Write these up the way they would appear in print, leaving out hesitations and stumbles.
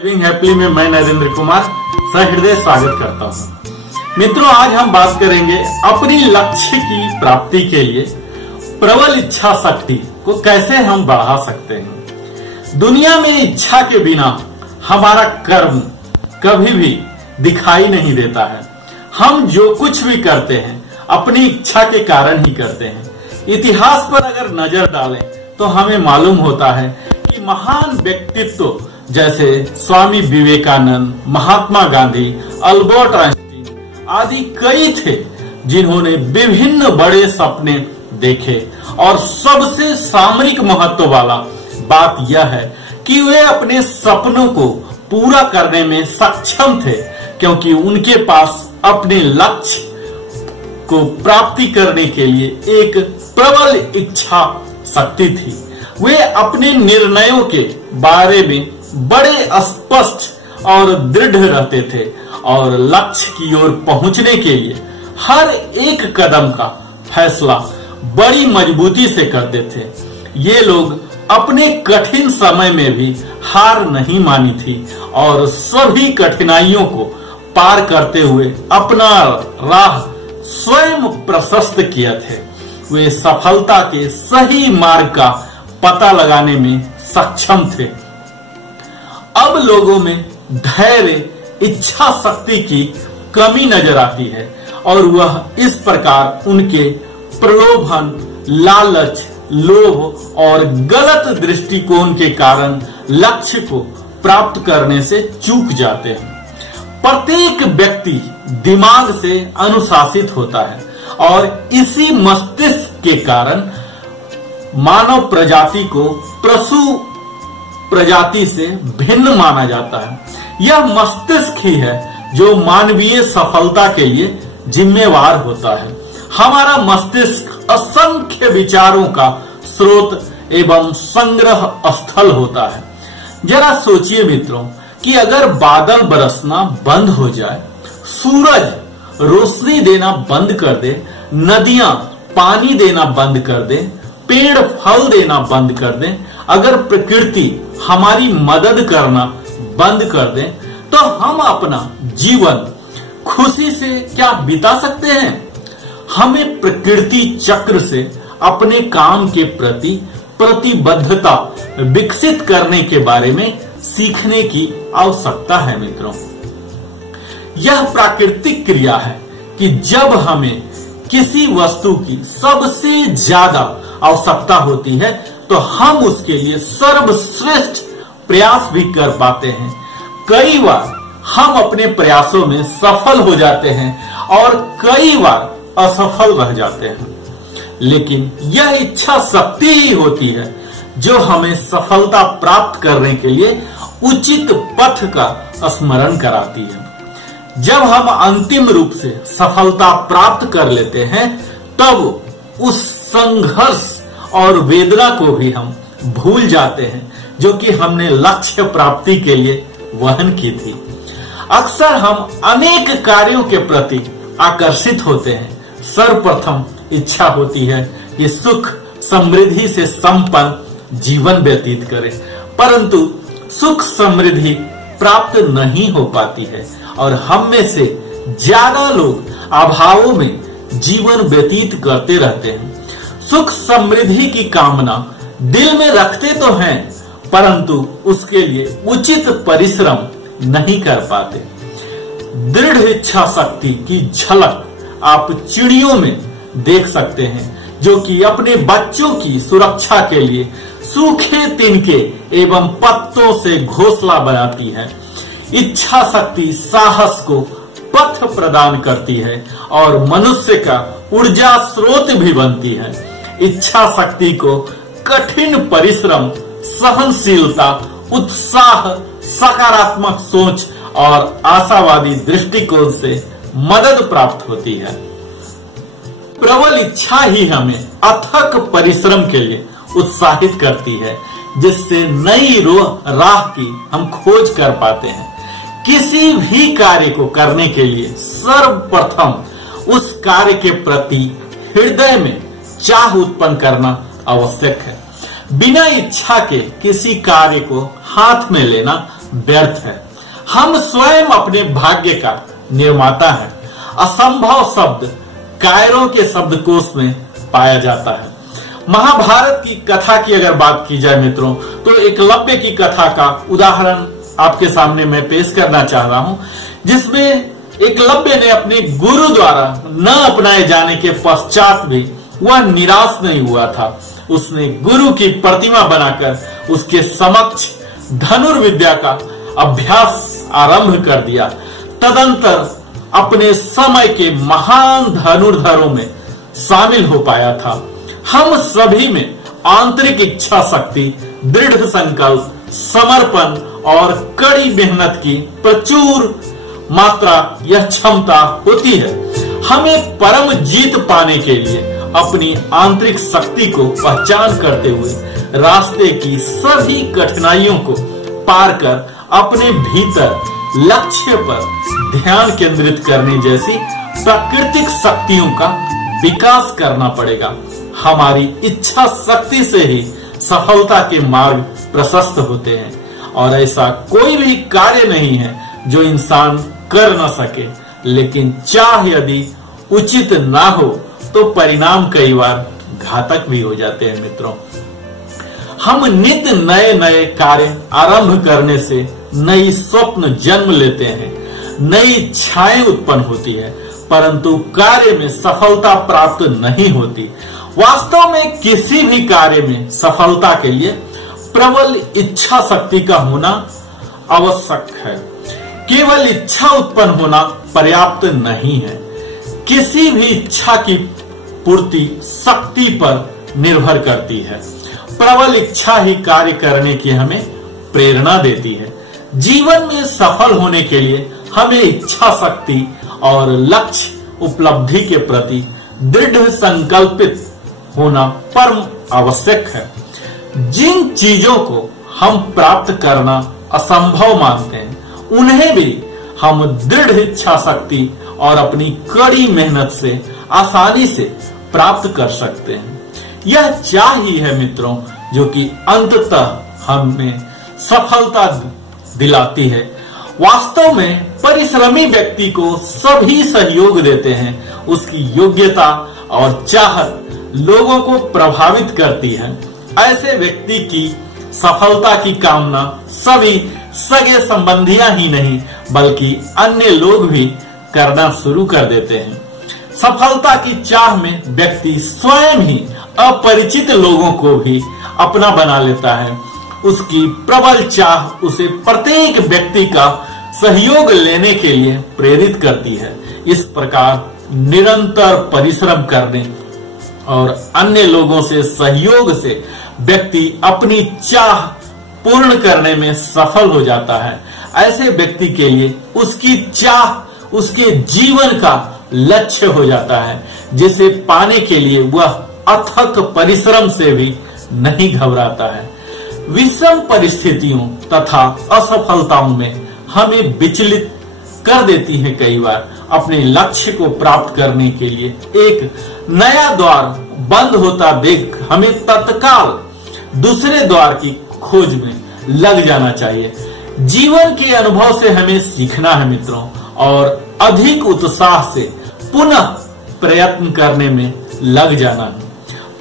Living happily में मैं नरेंद्र कुमार सहृदय स्वागत करता हूं। मित्रों, आज हम बात करेंगे अपनी लक्ष्य की प्राप्ति के लिए प्रबल इच्छा शक्ति को कैसे हम बढ़ा सकते हैं। दुनिया में इच्छा के बिना हमारा कर्म कभी भी दिखाई नहीं देता है। हम जो कुछ भी करते हैं अपनी इच्छा के कारण ही करते हैं। इतिहास पर अगर नजर डालें तो हमें मालूम होता है कि महान व्यक्तित्व जैसे स्वामी विवेकानंद, महात्मा गांधी, अल्बर्ट आइंस्टीन आदि कई थे जिन्होंने विभिन्न बड़े सपने देखे। और सबसे सामरिक महत्व वाला बात यह है कि वे अपने सपनों को पूरा करने में सक्षम थे, क्योंकि उनके पास अपने लक्ष्य को प्राप्ति करने के लिए एक प्रबल इच्छा शक्ति थी। वे अपने निर्णयों के बारे में बड़े स्पष्ट और दृढ़ रहते थे और लक्ष्य की ओर पहुंचने के लिए हर एक कदम का फैसला बड़ी मजबूती से करते थे। ये लोग अपने कठिन समय में भी हार नहीं मानी थी और सभी कठिनाइयों को पार करते हुए अपना राह स्वयं प्रशस्त किए थे। वे सफलता के सही मार्ग का पता लगाने में सक्षम थे। अब लोगों में धैर्य, इच्छा शक्ति की कमी नजर आती है और वह इस प्रकार उनके प्रलोभन, लालच, लोभ और गलत दृष्टिकोण के कारण लक्ष्य को प्राप्त करने से चूक जाते हैं। प्रत्येक व्यक्ति दिमाग से अनुशासित होता है और इसी मस्तिष्क के कारण मानव प्रजाति को पशु प्रजाति से भिन्न माना जाता है। यह मस्तिष्क ही है जो मानवीय सफलता के लिए जिम्मेवार होता है। हमारा मस्तिष्क असंख्य विचारों का स्रोत एवं संग्रह स्थल होता है। जरा सोचिए मित्रों कि अगर बादल बरसना बंद हो जाए, सूरज रोशनी देना बंद कर दे, नदियां पानी देना बंद कर दे, पेड़ फल देना बंद कर दें, अगर प्रकृति हमारी मदद करना बंद कर दे, तो हम अपना जीवन खुशी से क्या बिता सकते हैं? हमें प्रकृति चक्र से अपने काम के प्रति प्रतिबद्धता विकसित करने के बारे में सीखने की आवश्यकता है। मित्रों, यह प्राकृतिक क्रिया है कि जब हमें किसी वस्तु की सबसे ज्यादा आवश्यकता होती है तो हम उसके लिए सर्वश्रेष्ठ प्रयास भी कर पाते हैं। कई बार हम अपने प्रयासों में सफल हो जाते हैं और कई बार असफल रह जाते हैं, लेकिन यह इच्छा शक्ति ही होती है जो हमें सफलता प्राप्त करने के लिए उचित पथ का स्मरण कराती है। जब हम अंतिम रूप से सफलता प्राप्त कर लेते हैं, तब उस संघर्ष और वेदना को भी हम भूल जाते हैं जो कि हमने लक्ष्य प्राप्ति के लिए वहन की थी। अक्सर हम अनेक कार्यों के प्रति आकर्षित होते हैं। सर्वप्रथम इच्छा होती है कि सुख समृद्धि से संपन्न जीवन व्यतीत करें, परंतु सुख समृद्धि प्राप्त नहीं हो पाती है और हम में से ज्यादा लोग अभावों में जीवन व्यतीत करते रहते हैं। सुख समृद्धि की कामना दिल में रखते तो हैं, परंतु उसके लिए उचित परिश्रम नहीं कर पाते। दृढ़ इच्छा शक्ति की झलक आप चिड़ियों में देख सकते हैं, जो कि अपने बच्चों की सुरक्षा के लिए सूखे तिनके एवं पत्तों से घोंसला बनाती है। इच्छा शक्ति साहस को पथ प्रदान करती है और मनुष्य का ऊर्जा स्रोत भी बनती है। इच्छा शक्ति को कठिन परिश्रम, सहनशीलता, उत्साह, सकारात्मक सोच और आशावादी दृष्टिकोण से मदद प्राप्त होती है। प्रबल इच्छा ही हमें अथक परिश्रम के लिए उत्साहित करती है, जिससे नई राह की हम खोज कर पाते हैं। किसी भी कार्य को करने के लिए सर्वप्रथम उस कार्य के प्रति हृदय में चाह उत्पन्न करना आवश्यक है। बिना इच्छा के किसी कार्य को हाथ में लेना व्यर्थ है। हम स्वयं अपने भाग्य का निर्माता है। असंभव शब्द कायरों के शब्दकोश में पाया जाता है। महाभारत की कथा की अगर बात की जाए मित्रों, तो एकलव्य की कथा का उदाहरण आपके सामने मैं पेश करना चाह रहा हूं, जिसमें एकलव्य ने अपने गुरु द्वारा न अपनाए जाने के पश्चात भी वह निराश नहीं हुआ था। उसने गुरु की प्रतिमा बनाकर उसके समक्ष धनुर्विद्या का अभ्यास आरंभ कर दिया। तदंतर अपने समय के महान धनुर्धरों में शामिल हो पाया था। हम सभी में आंतरिक इच्छा शक्ति, दृढ़ संकल्प, समर्पण और कड़ी मेहनत की प्रचुर मात्रा यह क्षमता होती है। हमें परम जीत पाने के लिए अपनी आंतरिक शक्ति को पहचान करते हुए रास्ते की सभी कठिनाइयों को पार कर अपने भीतर लक्ष्य पर ध्यान केंद्रित करने जैसी प्राकृतिक शक्तियों का विकास करना पड़ेगा। हमारी इच्छा शक्ति से ही सफलता के मार्ग प्रशस्त होते हैं और ऐसा कोई भी कार्य नहीं है जो इंसान कर न सके, लेकिन चाह यदि उचित ना हो तो परिणाम कई बार घातक भी हो जाते हैं। मित्रों, हम नित्य नए नए कार्य आरंभ करने से नई स्वप्न जन्म लेते हैं, नई इच्छाएं उत्पन्न होती है, परंतु कार्य में सफलता प्राप्त नहीं होती। वास्तव में किसी भी कार्य में सफलता के लिए प्रबल इच्छा शक्ति का होना आवश्यक है। केवल इच्छा उत्पन्न होना पर्याप्त नहीं है। किसी भी इच्छा की पूर्ति शक्ति पर निर्भर करती है। प्रबल इच्छा ही कार्य करने की हमें प्रेरणा देती है। जीवन में सफल होने के लिए हमें इच्छा शक्ति और लक्ष्य उपलब्धि के प्रति दृढ़ संकल्पित होना परम आवश्यक है। जिन चीजों को हम प्राप्त करना असंभव मानते हैं, उन्हें भी हम दृढ़ इच्छा शक्ति और अपनी कड़ी मेहनत से आसानी से प्राप्त कर सकते हैं। यह चाह ही है मित्रों जो कि अंततः हमें सफलता दिलाती है। वास्तव में परिश्रमी व्यक्ति को सभी सहयोग देते हैं। उसकी योग्यता और चाहत लोगों को प्रभावित करती है। ऐसे व्यक्ति की सफलता की कामना सभी सगे संबंधियां ही नहीं बल्कि अन्य लोग भी करना शुरू कर देते हैं। सफलता की चाह में व्यक्ति स्वयं ही अपरिचित लोगों को भी अपना बना लेता है। उसकी प्रबल चाह उसे प्रत्येक व्यक्ति का सहयोग लेने के लिए प्रेरित करती है। इस प्रकार निरंतर परिश्रम करने और अन्य लोगों से सहयोग से व्यक्ति अपनी चाह पूर्ण करने में सफल हो जाता है। ऐसे व्यक्ति के लिए उसकी चाह उसके जीवन का लक्ष्य हो जाता है, जिसे पाने के लिए वह अथक परिश्रम से भी नहीं घबराता है। विषम परिस्थितियों तथा असफलताओं में हमें विचलित कर देती है। कई बार अपने लक्ष्य को प्राप्त करने के लिए एक नया द्वार बंद होता देख हमें तत्काल दूसरे द्वार की खोज में लग जाना चाहिए। जीवन के अनुभव से हमें सीखना है मित्रों, और अधिक उत्साह से पुनः प्रयत्न करने में लग जाना है।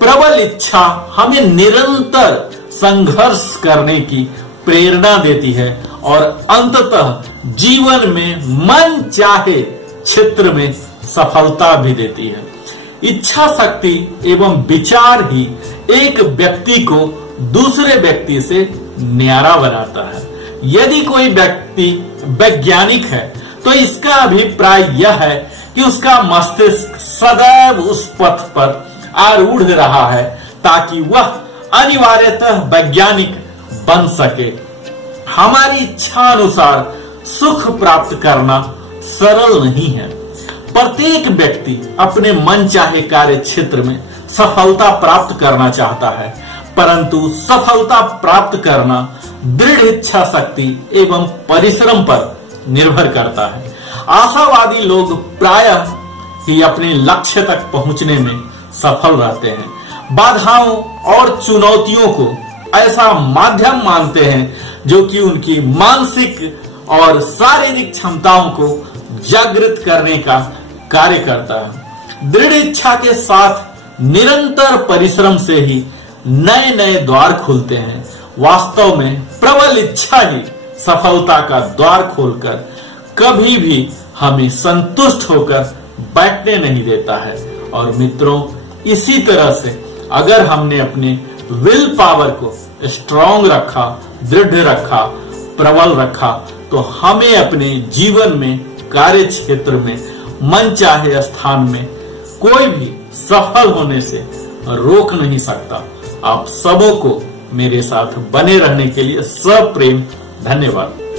प्रबल इच्छा हमें निरंतर संघर्ष करने की प्रेरणा देती है और अंततः जीवन में मन चाहे क्षेत्र में सफलता भी देती है। इच्छा शक्ति एवं विचार ही एक व्यक्ति को दूसरे व्यक्ति से न्यारा बनाता है। यदि कोई व्यक्ति वैज्ञानिक है तो इसका अभिप्राय यह है कि उसका मस्तिष्क सदैव उस पथ पर आरूढ़ रहा है ताकि वह अनिवार्यतः वैज्ञानिक बन सके। हमारी इच्छा अनुसार सुख प्राप्त करना सरल नहीं है। प्रत्येक व्यक्ति अपने मन चाहे कार्य क्षेत्र में सफलता प्राप्त करना चाहता है, परंतु सफलता प्राप्त करना दृढ़ इच्छा शक्ति एवं परिश्रम पर निर्भर करता है। आशावादी लोग प्रायः ही अपने लक्ष्य तक पहुंचने में सफल रहते हैं। बाधाओं और चुनौतियों को ऐसा माध्यम मानते हैं जो कि उनकी मानसिक और शारीरिक क्षमताओं को जागृत करने का कार्य करता है। दृढ़ इच्छा के साथ निरंतर परिश्रम से ही नए नए द्वार खुलते हैं। वास्तव में प्रबल इच्छा ही सफलता का द्वार खोलकर कभी भी हमें संतुष्ट होकर बैठने नहीं देता है। और मित्रों, इसी तरह से अगर हमने अपने विल पावर को स्ट्रांग रखा, दृढ़ रखा, प्रबल रखा, तो हमें अपने जीवन में, कार्य क्षेत्र में, मन चाहे स्थान में कोई भी सफल होने से रोक नहीं सकता। आप सबों को मेरे साथ बने रहने के लिए सप्रेम धन्यवाद।